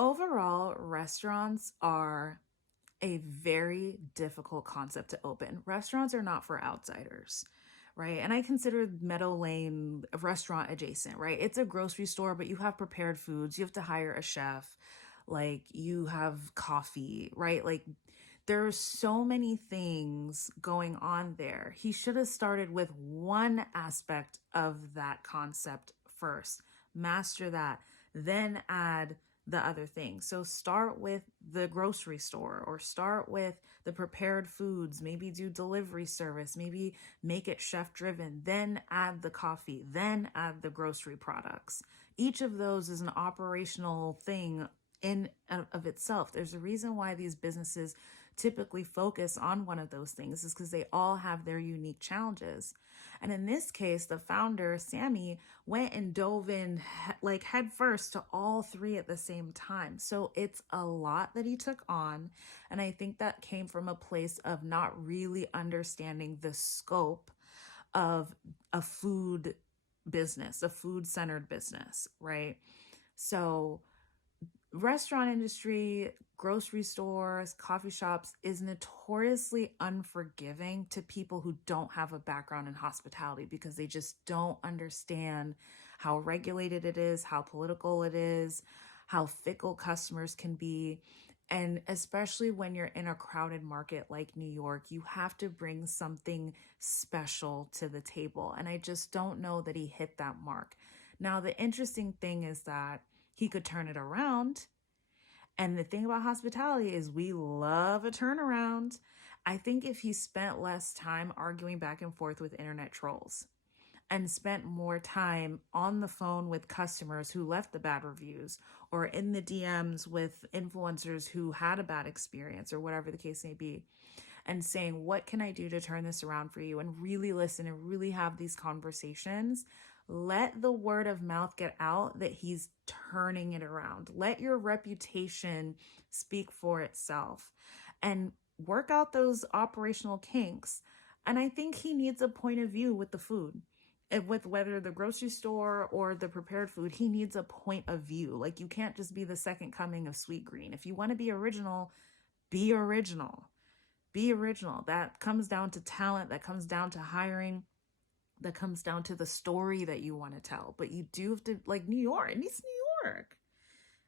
Overall, restaurants are a very difficult concept to open. Restaurants are not for outsiders, right? And I consider Meadow Lane a restaurant adjacent, right? It's a grocery store, but you have prepared foods. You have to hire a chef. Like you have coffee, right? Like there's so many things going on there. He should have started with one aspect of that concept first, master that, then add the other things. So start with the grocery store or start with the prepared foods, maybe do delivery service, maybe make it chef driven, then add the coffee, then add the grocery products. Each of those is an operational thing in of itself. There's a reason why these businesses typically focus on one of those things is because they all have their unique challenges. And in this case, the founder, Sammy, went and dove in like head first to all three at the same time. So it's a lot that he took on. And I think that came from a place of not really understanding the scope of a food business, a food-centered business, right? So restaurant industry, grocery stores, coffee shops is notoriously unforgiving to people who don't have a background in hospitality because they just don't understand how regulated it is, how political it is, how fickle customers can be. And especially when you're in a crowded market like New York, you have to bring something special to the table. And I just don't know that he hit that mark. Now, the interesting thing is that he could turn it around. And the thing about hospitality is we love a turnaround. I think if he spent less time arguing back and forth with internet trolls and spent more time on the phone with customers who left the bad reviews or in the DMs with influencers who had a bad experience or whatever the case may be, and saying, what can I do to turn this around for you? And really listen and really have these conversations. Let the word of mouth get out that he's turning it around. Let your reputation speak for itself and work out those operational kinks. And I think he needs a point of view with the food. And with whether the grocery store or the prepared food, he needs a point of view. Like you can't just be the second coming of Sweet Green. If you want to be original, be original. Be original. That comes down to talent. That comes down to hiring. That comes down to the story that you want to tell. But you do have to, like New York, and it's New York.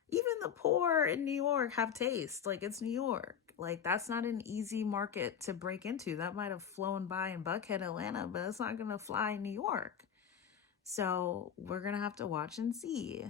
Even the poor in New York have taste. Like it's New York. Like that's not an easy market to break into. That might have flown by in Buckhead, Atlanta, but it's not going to fly in New York. So we're going to have to watch and see.